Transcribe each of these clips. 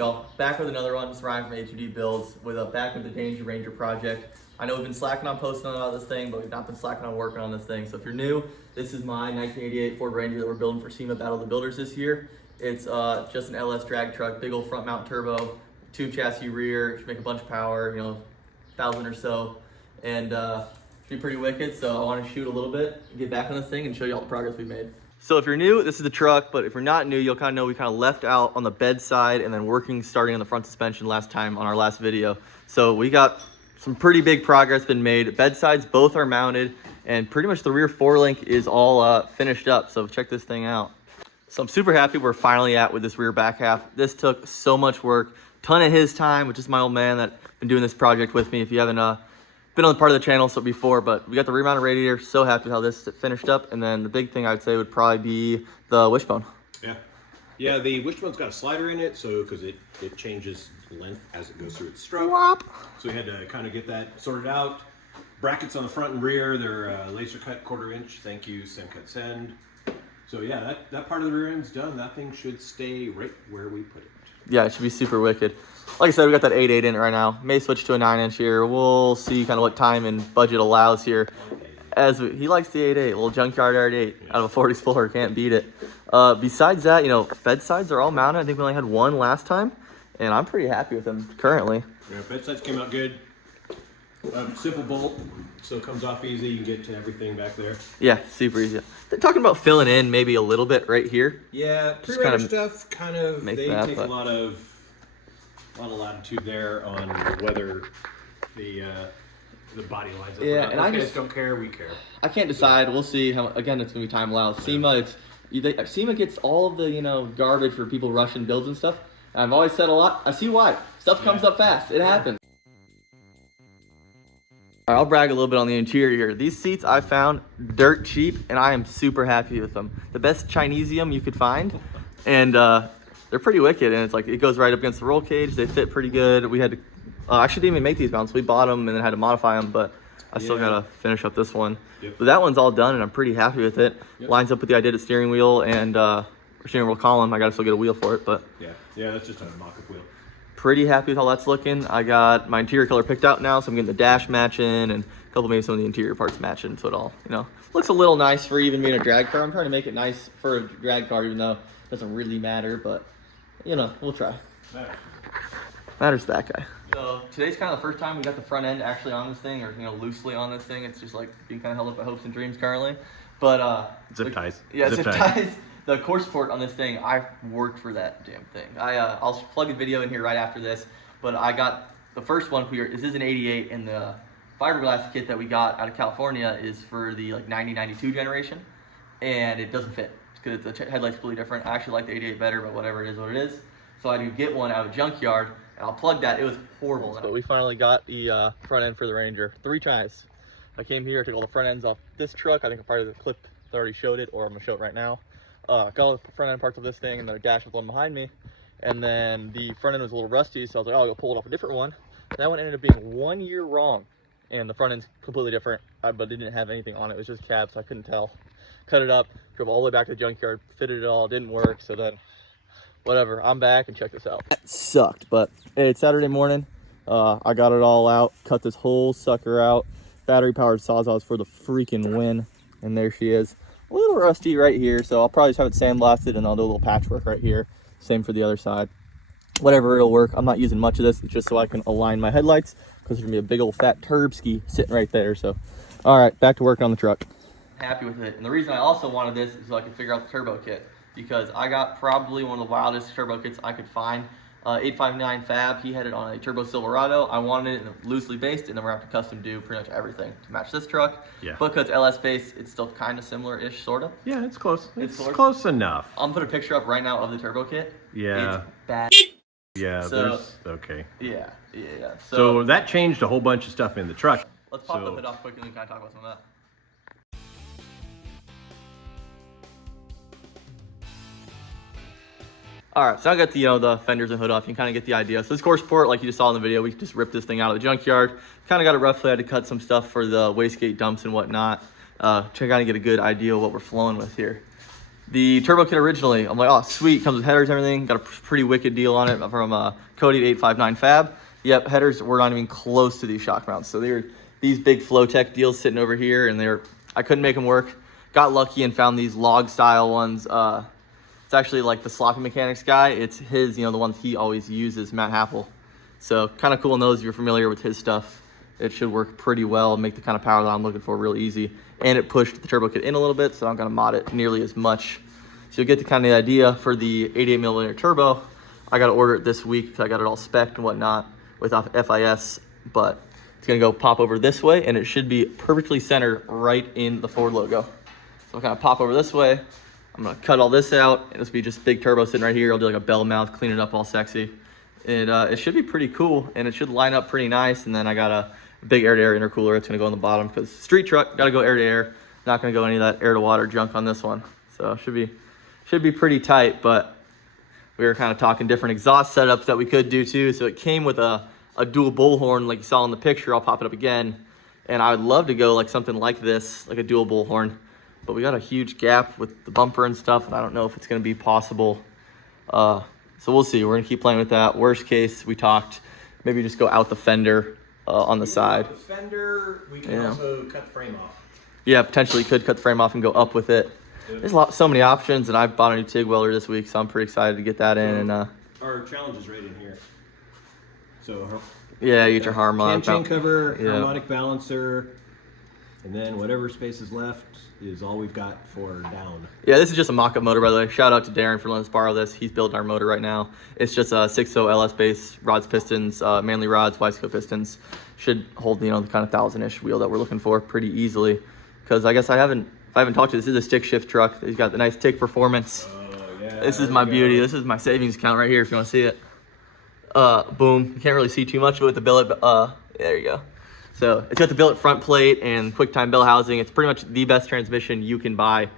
y'all? Back with another one. It's Ryan from A2D Builds back with the Danger Ranger project. I know we've been slacking on posting about this thing, but we've not been slacking on working on this thing. So if you're new, this is my 1988 Ford Ranger that we're building for SEMA Battle of the Builders this year. It's just an LS drag truck, big old front mount turbo, tube chassis rear, should make a bunch of power, 1,000 or so, and should be pretty wicked. So I want to shoot a little bit, get back on this thing, and show you all the progress we've made. So if you're new, this is the truck, but if you're not new, you'll kind of know we kind of left out on the bed side and then starting on the front suspension last time on our last video. So we got some pretty big progress been made. Bed sides both are mounted, and pretty much the rear forelink is all finished up. So check this thing out. So I'm super happy we're finally at with this rear back half. This took so much work, ton of his time, which is my old man that's been doing this project with me. If you haven't been on the part of the channel before, but we got the rear mounted radiator. So happy with how this finished up. And then the big thing I'd say would probably be the wishbone. Yeah, the wishbone's got a slider in it, so because it changes length as it goes through its stroke. So we had to kind of get that sorted out. Brackets on the front and rear, they're laser cut 1/4 inch. Thank you, Send Cut Send. So yeah, that part of the rear end's done. That thing should stay right where we put it. Yeah, it should be super wicked. Like I said, we got that 8.8 in it right now. May switch to a 9-inch here. We'll see kind of what time and budget allows here. He likes the 8.8, little junkyard R8 out of a 40 Explorer, can't beat it. Besides that, bed sides are all mounted. I think we only had one last time, and I'm pretty happy with them currently. Yeah, bed sides came out good. Simple bolt, so it comes off easy. You can get to everything back there. Yeah, super easy. They're talking about filling in maybe a little bit right here. Yeah, pre-render stuff they take a lot of latitude there on whether the body lines up. Yeah, and I just don't care. We care. I can't decide. We'll see how. Again, it's gonna be time allows. SEMA, SEMA gets all of the garbage for people rushing builds and stuff. And I've always said a lot. I see why. Stuff comes up fast. It happens. All right, I'll brag a little bit on the interior here. These seats I found dirt cheap, and I am super happy with them. The best Chinesium you could find, and they're pretty wicked. And it's like it goes right up against the roll cage. They fit pretty good. We had to. I shouldn't even make these mounts. We bought them and then had to modify them, but I still gotta finish up this one. But that one's all done, and I'm pretty happy with it. Lines up with the idea of steering wheel and steering wheel column. I gotta still get a wheel for it, but yeah, that's just a mock-up wheel. Pretty happy with how that's looking. I got my interior color picked out now, so I'm getting the dash matching and a couple maybe some of the interior parts matching, so it all looks a little nice for even being a drag car. I'm trying to make it nice for a drag car, even though it doesn't really matter, but we'll try. Matters to that guy. So today's kind of the first time we got the front end actually on this thing, or loosely on this thing. It's just like being kind of held up by hopes and dreams currently. But zip ties. Yeah, zip ties. The core support on this thing, I worked for that damn thing. I'll plug a video in here right after this, but I got the first one here. This is an 88, and the fiberglass kit that we got out of California is for the 90-92 generation, and it doesn't fit because the headlight's completely different. I actually like the 88 better, but whatever, it is what it is. So I had to get one out of a junkyard, and I'll plug that. It was horrible. But we finally got the front end for the Ranger 3 tries. I came here, took all the front ends off this truck. I think part of the clip that already showed it, or I'm gonna show it right now. Got all the front end parts of this thing, and then a dash with one behind me. And then the front end was a little rusty, so I was like, oh, I'll go pull it off a different one. That one ended up being 1 year wrong, and the front end's completely different, but it didn't have anything on it. It was just cab, so I couldn't tell. Cut it up, drove all the way back to the junkyard, fitted it all, didn't work, so then whatever, I'm back, and check this out. That sucked, but hey, it's Saturday morning. I got it all out, cut this whole sucker out. Battery powered Sawzalls for the freaking win, and there she is. A little rusty right here, so I'll probably just have it sandblasted, and I'll do a little patchwork right here. Same for the other side. Whatever, it'll work. I'm not using much of this, just so I can align my headlights, because there's gonna be a big old fat turbski sitting right there. So all right, back to working on the truck. Happy with it. And the reason I also wanted this is so I could figure out the turbo kit, because I got probably one of the wildest turbo kits I could find. 859 Fab, he had it on a Turbo Silverado. I wanted it loosely based, and then we're going to have to custom do pretty much everything to match this truck. Yeah. But because LS based, it's still kind of similar-ish, sort of. Yeah, it's close. It's close enough. I'm going to put a picture up right now of the turbo kit. Yeah. It's bad. Yeah, so, okay. Yeah. So that changed a whole bunch of stuff in the truck. Let's pop the hood off quickly and kind of talk about some of that. All right, so I got the fenders and hood off. You can kind of get the idea. So this core support, like you just saw in the video, we just ripped this thing out of the junkyard. Kind of got it roughly. I had to cut some stuff for the wastegate dumps and whatnot to kind of get a good idea of what we're flowing with here. The turbo kit originally, I'm like, oh sweet, comes with headers and everything. Got a pretty wicked deal on it from Cody at 859 Fab. Yep, headers were not even close to these shock mounts. So they were these big Flowtech deals sitting over here, and I couldn't make them work. Got lucky and found these log style ones. It's actually like the Sloppy Mechanics guy. It's his, the ones he always uses, Matt Happel. So kind of cool in those if you're familiar with his stuff. It should work pretty well and make the kind of power that I'm looking for real easy. And it pushed the turbo kit in a little bit, so I'm gonna mod it nearly as much. So you'll get the kind of the idea for the 88mm turbo. I gotta order it this week because I got it all spec'd and whatnot with FIS, but it's gonna go pop over this way and it should be perfectly centered right in the Ford logo. So I'll kind of pop over this way. I'm gonna cut all this out and this will be just big turbo sitting right here. I'll do like a bell mouth, clean it up all sexy. And it should be pretty cool and it should line up pretty nice. And then I got a big air-to-air intercooler. It's gonna go on the bottom because street truck, gotta go air-to-air. Not gonna go any of that air-to-water junk on this one. So it should be pretty tight, but we were kind of talking different exhaust setups that we could do too. So it came with a dual bullhorn like you saw in the picture. I'll pop it up again. And I would love to go like something like this, like a dual bullhorn. But we got a huge gap with the bumper and stuff, and I don't know if it's gonna be possible. So we'll see. We're gonna keep playing with that. Worst case, we talked, maybe just go out the fender on the side. The fender, we can also cut the frame off. Yeah, potentially could cut the frame off and go up with it. There's so many options, and I bought a new TIG welder this week, so I'm pretty excited to get that in. And our challenge is right in here. So yeah, you get your harmonic chain cover, harmonic balancer, and then whatever space is left is all we've got for down. Yeah, this is just a mock-up motor, by the way. Shout out to Darren for letting us borrow this. He's building our motor right now. It's just a 6.0 LS base, rods, pistons, Manley rods, Wiseco pistons. Should hold, the kind of 1,000-ish wheel that we're looking for pretty easily. Because I guess if I haven't talked to you, this is a stick shift truck. He's got the nice tick performance. Oh, yeah. This is my beauty. This is my savings account right here if you want to see it. Boom. You can't really see too much of it with the billet, but there you go. So it's got the billet front plate and QuickTime bell housing. It's pretty much the best transmission you can buy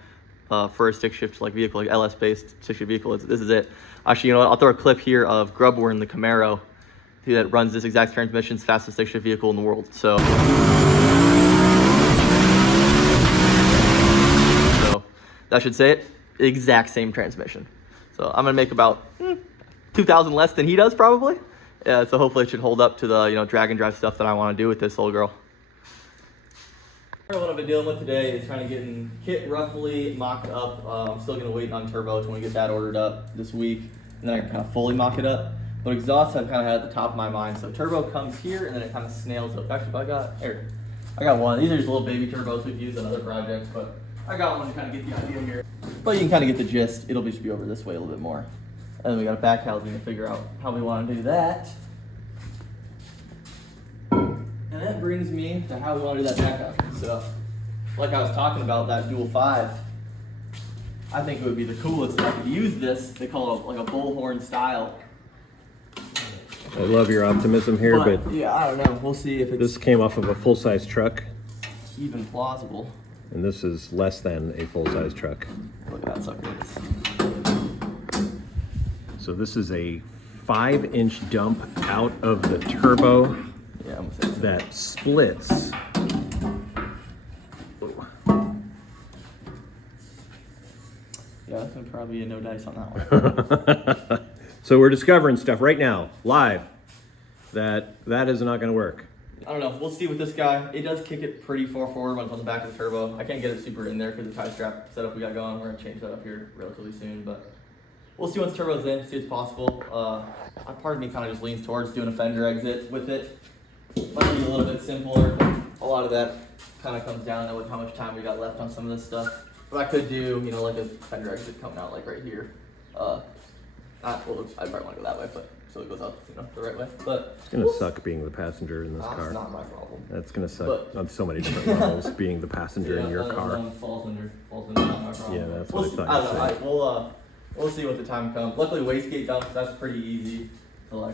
for a stick shift like vehicle, like LS based stick shift vehicle. This is it. Actually, you know what? I'll throw a clip here of Grubworn, the Camaro, that runs this exact transmission. It's the fastest stick shift vehicle in the world. So that should say it. Exact same transmission. So I'm gonna make about 2,000 less than he does probably. Yeah, so hopefully it should hold up to the drag and drive stuff that I want to do with this little girl. What I've been dealing with today is trying to get kit roughly mocked up. I'm still gonna wait on turbos when we get that ordered up this week, and then I can kind of fully mock it up. But exhaust I've kind of had at the top of my mind. So turbo comes here and then it kind of snails up. Actually, I got one. These are just little baby turbos we've used on other projects, but I got one to kind of get the idea here. But you can kind of get the gist. It'll just be over this way a little bit more. And then we got a back housing to figure out how we want to do that. And that brings me to how we want to do that back housing. So, like I was talking about, that dual 5, I think it would be the coolest if I could use this. They call it like a bullhorn style. I love your optimism here, but yeah, I don't know. We'll see if it's this came off of a full-size truck. Even plausible. And this is less than a full-size truck. Look at that sucker. So this is a 5-inch dump out of the turbo that splits. Yeah, that's gonna probably be a no dice on that one. So we're discovering stuff right now, live, that is not gonna work. I don't know. We'll see with this guy. It does kick it pretty far forward when it's on the back of the turbo. I can't get it super in there because the tie strap setup we got going. We're gonna change that up here relatively soon, but we'll see once the turbo's in, see if it's possible. Part of me kind of just leans towards doing a fender exit with it. Might be a little bit simpler, but a lot of that kind of comes down to with how much time we got left on some of this stuff. But I could do, like a fender exit coming out like right here. I'd probably want to go that way, but so it goes up, the right way. But it's gonna suck being the passenger in this car. That's not my problem. That's gonna suck on so many different levels. Being the passenger in your car. Falls under not my problem. Yeah, that's what I thought you said. We'll see what the time comes. Luckily, wastegate dumps, that's pretty easy. So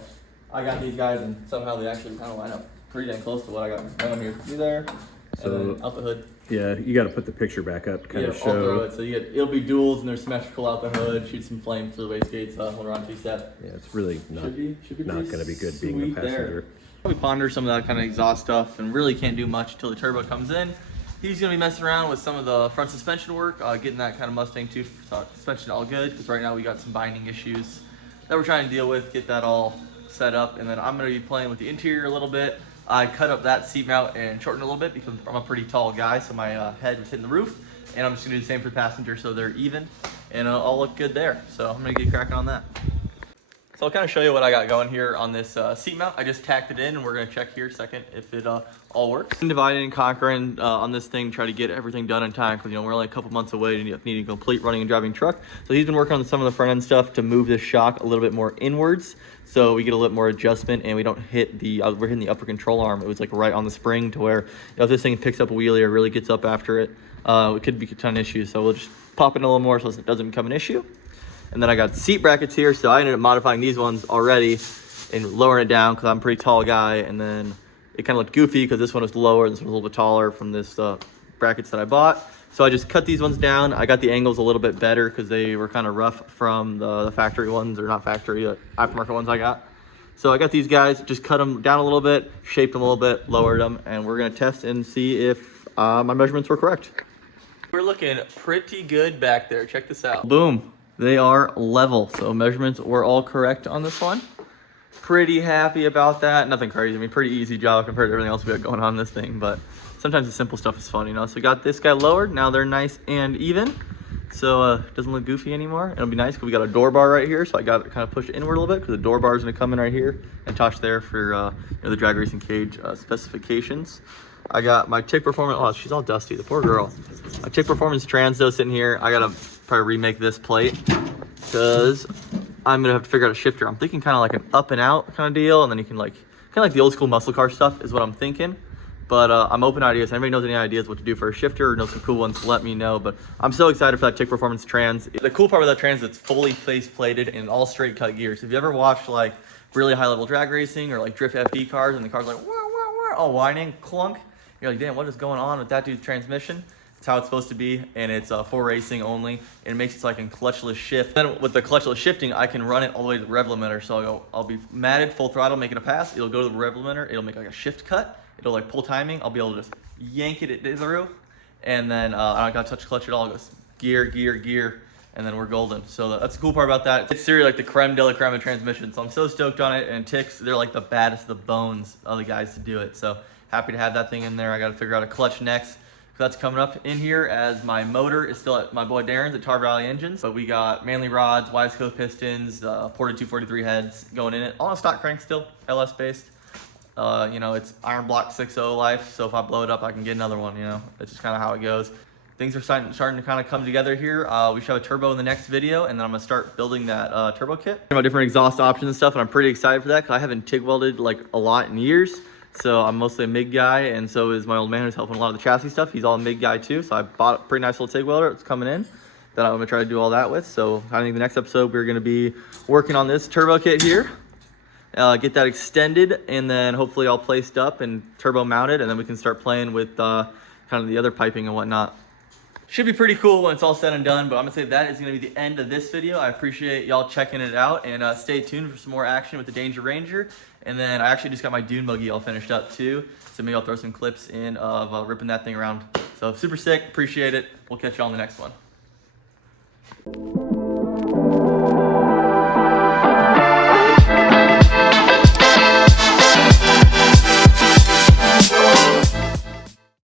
I got these guys, and somehow they actually kind of line up pretty dang close to what I got going here. See there? So and then out the hood. Yeah, you got to put the picture back up to kind of show. I'll throw it. So it'll be duals, and they're symmetrical out the hood. Shoot some flames through the wastegates when we're on two-step. Yeah, it's really not going to be good being the passenger. We ponder some of that kind of exhaust stuff, and really can't do much until the turbo comes in. He's gonna be messing around with some of the front suspension work, getting that kind of Mustang 2 suspension all good, because right now we got some binding issues that we're trying to deal with, get that all set up. And then I'm gonna be playing with the interior a little bit. I cut up that seat mount and shortened it a little bit because I'm a pretty tall guy, so my head was hitting the roof. And I'm just gonna do the same for the passenger so they're even, and it'll all look good there. So I'm gonna get cracking on that. So I'll kind of show you what I got going here on this seat mount. I just tacked it in, and we're gonna check here a second if it all works. Dividing and conquering on this thing, try to get everything done in time, because we're only a couple months away and needing a complete running and driving truck. So he's been working on some of the front end stuff to move this shock a little bit more inwards, so we get a little more adjustment and we don't hit the we're hitting the upper control arm. It was like right on the spring, to where if this thing picks up a wheelie or really gets up after it, it could be a ton of issues. So we'll just pop it in a little more so it doesn't become an issue. And then I got seat brackets here, so I ended up modifying these ones already and lowering it down because I'm a pretty tall guy. And then it kind of looked goofy because this one was lower, this one was a little bit taller from this brackets that I bought. So I just cut these ones down. I got the angles a little bit better because they were kind of rough from the factory ones, or not factory, aftermarket ones I got. So I got these guys, just cut them down a little bit, shaped them a little bit, lowered them, and we're gonna test and see if my measurements were correct. We're looking pretty good back there. Check this out. Boom. They are level, so measurements were all correct on this one. Pretty happy about that. Nothing crazy. I mean, pretty easy job compared to everything else we got going on this thing, but sometimes the simple stuff is fun, So we got this guy lowered. Now they're nice and even, so it doesn't look goofy anymore. It'll be nice because we got a door bar right here, so I got it kind of pushed inward a little bit because the door bar is going to come in right here and touch there for the drag racing cage specifications. I got my Tick Performance. Oh, she's all dusty, the poor girl. My Tick Performance Transdo sitting here. I gotta probably remake this plate because I'm gonna have to figure out a shifter. I'm thinking kind of like an up and out kind of deal, and then you can kind of like the old school muscle car stuff is what I'm thinking. But I'm open to ideas. Anybody knows any ideas what to do for a shifter or knows some cool ones, let me know. But I'm so excited for that Tick Performance Trans. The cool part of that Trans is it's fully face plated and all straight cut gears. If you ever watched like really high level drag racing or like drift FD cars and the car's like wah, wah, wah, all whining, clunk. You're like, damn, what is going on with that dude's transmission? It's how it's supposed to be, and it's for racing only. And it makes it so I can clutchless shift. Then with the clutchless shifting, I can run it all the way to the rev limiter. So I'll be matted, full throttle, making a pass. It'll go to the rev limiter. It'll make like a shift cut. It'll like pull timing. I'll be able to just yank it through. And then I don't gotta touch clutch at all. It goes gear, gear, gear, and then we're golden. So that's the cool part about that. It's seriously like the creme de la creme of transmission. So I'm so stoked on it. And Ticks, they're like the baddest of the bones of the guys to do it. So happy to have that thing in there. I got to figure out a clutch next. That's coming up in here, as my motor is still at my boy Darren's at Tar Valley Engines. But we got Manley rods, Wiseco pistons, ported 243 heads going in it. All on stock crank still, LS based. It's iron block 6.0 life. So if I blow it up, I can get another one. It's just kind of how it goes. Things are starting to kind of come together here. We should have a turbo in the next video, and then I'm gonna start building that turbo kit. About different exhaust options and stuff, and I'm pretty excited for that because I haven't TIG welded like a lot in years. So I'm mostly a MIG guy, and so is my old man who's helping a lot of the chassis stuff. He's all a MIG guy too. So I bought a pretty nice little TIG welder. It's coming in that I'm gonna try to do all that with. So I think the next episode we're gonna be working on this turbo kit here. Get that extended, and then hopefully all placed up and turbo mounted, and then we can start playing with kind of the other piping and whatnot. Should be pretty cool when it's all said and done, but I'm gonna say that is gonna be the end of this video. I appreciate y'all checking it out, and stay tuned for some more action with the Danger Ranger. And then I actually just got my dune buggy all finished up too, so maybe I'll throw some clips in of ripping that thing around. So super sick, appreciate it. We'll catch y'all on the next one.